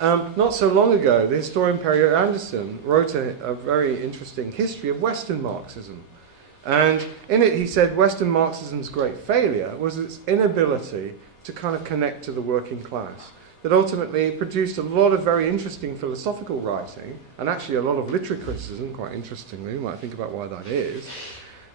Not so long ago, the historian Perry Anderson wrote a very interesting history of Western Marxism. And in it he said Western Marxism's great failure was its inability to kind of connect to the working class. That ultimately produced a lot of very interesting philosophical writing, and actually a lot of literary criticism, quite interestingly. You might think about why that is.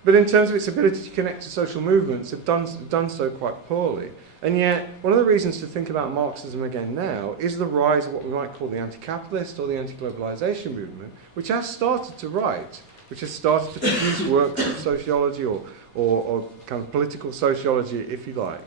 But in terms of its ability to connect to social movements, have done so quite poorly. And yet, one of the reasons to think about Marxism again now is the rise of what we might call the anti-capitalist or the anti-globalization movement, which has started to write, which has started to produce works of sociology or kind of political sociology, if you like.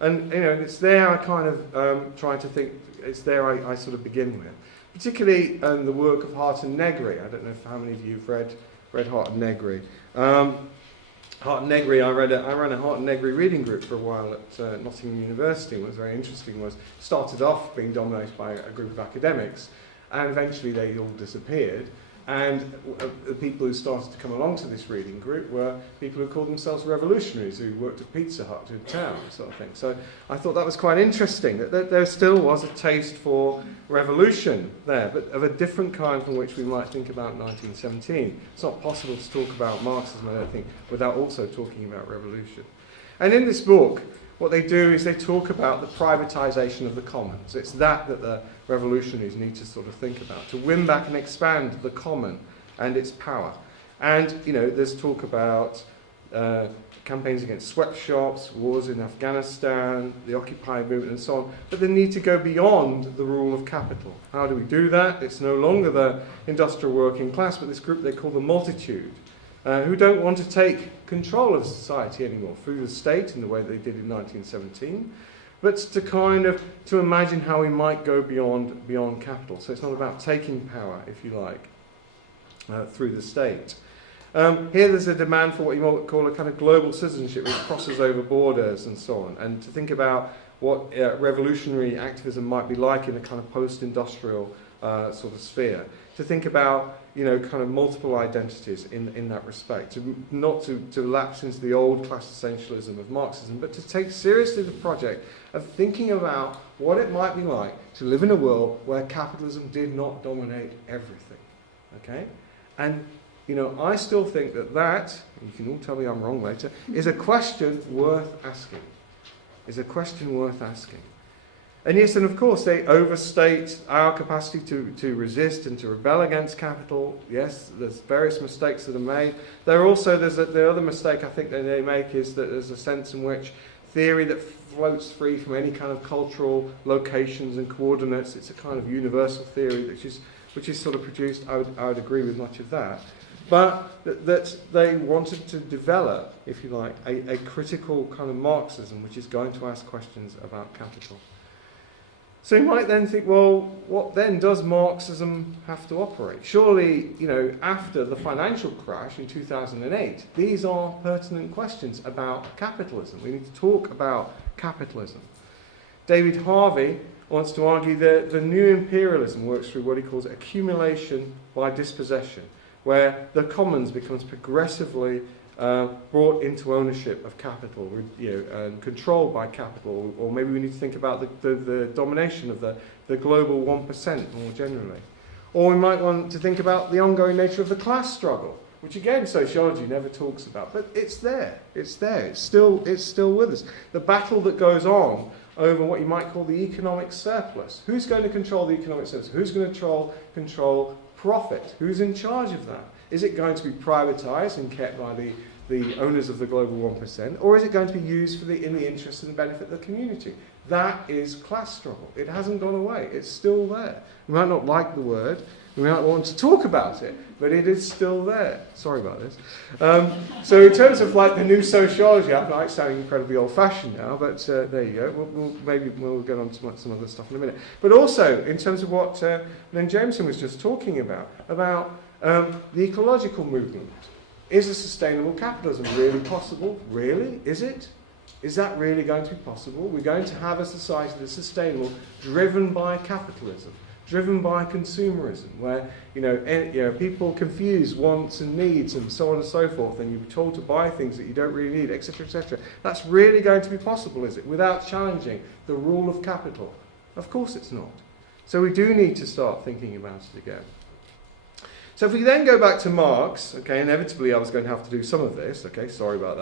And it's there I kind of try to think, it's there I sort of begin with. Particularly the work of Hart and Negri. I don't know how many of you have read Hart and Negri. Hart and Negri, I ran a Hart and Negri reading group for a while at Nottingham University. What was very interesting was, started off being dominated by a group of academics, and eventually they all disappeared. And the people who started to come along to this reading group were people who called themselves revolutionaries, who worked at Pizza Hut in town, sort of thing. So I thought that was quite interesting, that there still was a taste for revolution there, but of a different kind from which we might think about 1917. It's not possible to talk about Marxism, I don't think, without also talking about revolution. And in this book, what they do is they talk about the privatization of the commons. It's that the revolutionaries need to sort of think about, to win back and expand the common and its power. And, there's talk about campaigns against sweatshops, wars in Afghanistan, the Occupy movement and so on, but they need to go beyond the rule of capital. How do we do that? It's no longer the industrial working class, but this group they call the multitude, who don't want to take control of society anymore through the state in the way they did in 1917, but to imagine how we might go beyond capital. So it's not about taking power, if you like, through the state. Here there's a demand for what you might call a kind of global citizenship, which crosses over borders and so on, and to think about what revolutionary activism might be like in a kind of post-industrial sort of sphere. To think about kind of multiple identities in that respect, not to lapse into the old class essentialism of Marxism, but to take seriously the project of thinking about what it might be like to live in a world where capitalism did not dominate everything. Okay? And I still think that, and you can all tell me I'm wrong later, is a question worth asking. And yes, and of course, they overstate our capacity to resist and to rebel against capital. Yes, there's various mistakes that are made. The other mistake I think that they make is that there's a sense in which theory that floats free from any kind of cultural locations and coordinates. It's a kind of universal theory which is sort of produced. I would agree with much of that. But that they wanted to develop, if you like, a critical kind of Marxism which is going to ask questions about capital. So you might then think, well, what then does Marxism have to operate? Surely, after the financial crash in 2008, these are pertinent questions about capitalism. We need to talk about capitalism. David Harvey wants to argue that the new imperialism works through what he calls accumulation by dispossession, where the commons becomes progressively brought into ownership of capital, and controlled by capital, or maybe we need to think about the domination of the global 1% more generally. Or we might want to think about the ongoing nature of the class struggle, which again sociology never talks about, but it's there, it's still with us. The battle that goes on over what you might call the economic surplus. Who's going to control the economic surplus? Who's going to control profit? Who's in charge of that? Is it going to be privatized and kept by the owners of the global 1%, or is it going to be used in the interest and benefit of the community? That is class struggle. It hasn't gone away. It's still there. We might not like the word, we might want to talk about it, but it is still there. Sorry about this. So in terms of like the new sociology, I'm like sounding incredibly old-fashioned now, but there you go. Maybe we'll get on to some other stuff in a minute. But also in terms of what Lynn Jameson was just talking about the ecological movement. Is a sustainable capitalism really possible? Really? Is it? Is that really going to be possible? We're going to have a society that's sustainable, driven by capitalism, driven by consumerism, where people confuse wants and needs and so on and so forth, and you're told to buy things that you don't really need, etc., etc. That's really going to be possible, is it? Without challenging the rule of capital? Of course it's not. So we do need to start thinking about it again. So if we then go back to Marx, okay, inevitably I was going to have to do some of this, okay, sorry about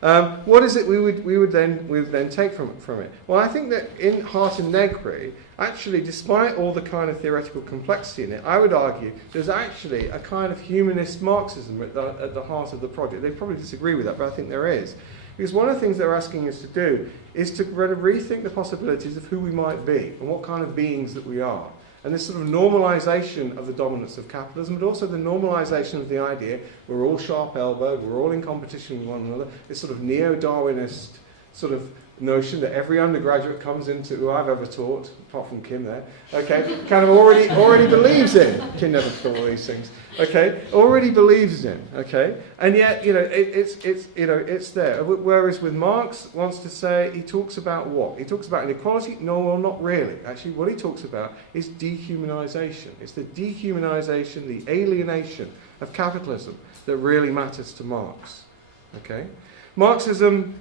that. What is it we would then take from it? Well, I think that in Heart and Negri, actually, despite all the kind of theoretical complexity in it, I would argue there's actually a kind of humanist Marxism at the heart of the project. They probably disagree with that, but I think there is. Because one of the things they're asking us to do is to kind of rethink the possibilities of who we might be and what kind of beings that we are. And this sort of normalisation of the dominance of capitalism, but also the normalisation of the idea we're all sharp-elbowed, we're all in competition with one another, this sort of neo-Darwinist sort of notion that every undergraduate comes into, who I've ever taught, apart from Kim there, okay, kind of already believes in. Kim never taught all these things, okay, already believes in, okay, and yet, you know, it's there. Whereas with Marx wants to say, he talks about what? He talks about inequality? No, well, not really. Actually, what he talks about is dehumanization. It's the dehumanization, the alienation of capitalism that really matters to Marx, okay. Marxism.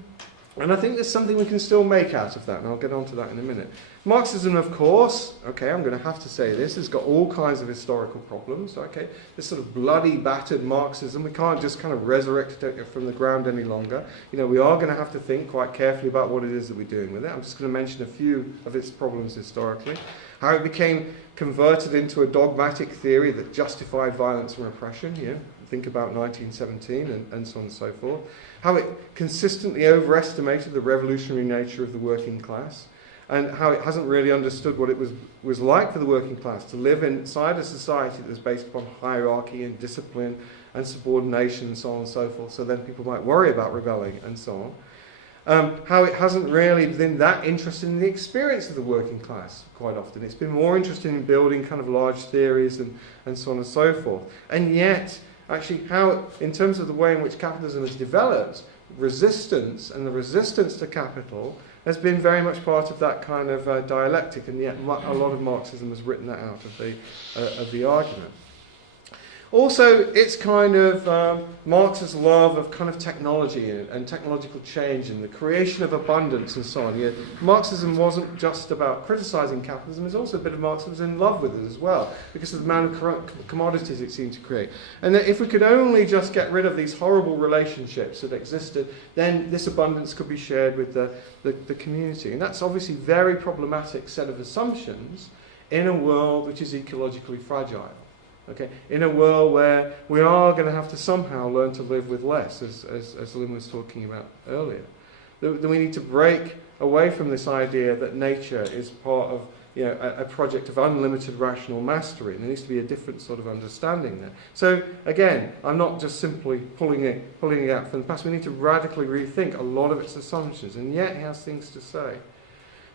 And I think there's something we can still make out of that, and I'll get on to that in a minute. Marxism, of course, okay, I'm going to have to say this, has got all kinds of historical problems, okay? This sort of bloody, battered Marxism, we can't just kind of resurrect it from the ground any longer. You know, we are going to have to think quite carefully about what it is that we're doing with it. I'm just going to mention a few of its problems historically. How it became converted into a dogmatic theory that justified violence and repression, you know? Think about 1917 and so on and so forth. How it consistently overestimated the revolutionary nature of the working class, and how it hasn't really understood what it was like for the working class to live inside a society that was based upon hierarchy and discipline and subordination and so on and so forth, so then people might worry about rebelling and so on. How it hasn't really been that interested in the experience of the working class quite often. It's been more interested in building kind of large theories and so on and so forth. And yet, actually, how, in terms of the way in which capitalism has developed, resistance and the resistance to capital has been very much part of that kind of dialectic, and yet a lot of Marxism has written that out of the argument. Also, it's kind of Marx's love of kind of technology and technological change and the creation of abundance and so on. Yeah, Marxism wasn't just about criticising capitalism, it's also a bit of Marxism was in love with it as well, because of the amount of commodities it seemed to create. And that if we could only just get rid of these horrible relationships that existed, then this abundance could be shared with the community. And that's obviously a very problematic set of assumptions in a world which is ecologically fragile. Okay, in a world where we are going to have to somehow learn to live with less, as Lynn was talking about earlier. That we need to break away from this idea that nature is part of, you know, a project of unlimited rational mastery. There needs to be a different sort of understanding there. So again, I'm not just simply pulling it out from the past. We need to radically rethink a lot of its assumptions, and yet it has things to say.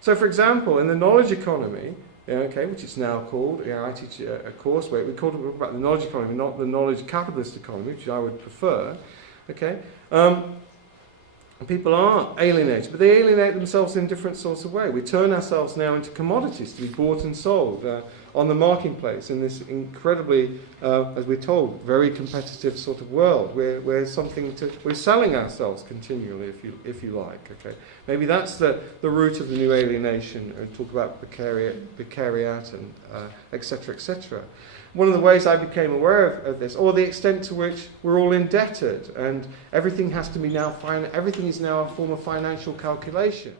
So, for example, in the knowledge economy, okay, which it's now called, I teach a course where we talk about the knowledge economy, not the knowledge capitalist economy, which I would prefer. Okay, people are alienated, but they alienate themselves in different sorts of ways. We turn ourselves now into commodities to be bought and sold on the marketplace in this incredibly, as we're told, very competitive sort of world. We're selling ourselves continually, if you like. Okay, maybe that's the root of the new alienation. And talk about precariat and etc. etc. One of the ways I became aware of this, or the extent to which we're all indebted, and everything has to be now everything is now a form of financial calculation.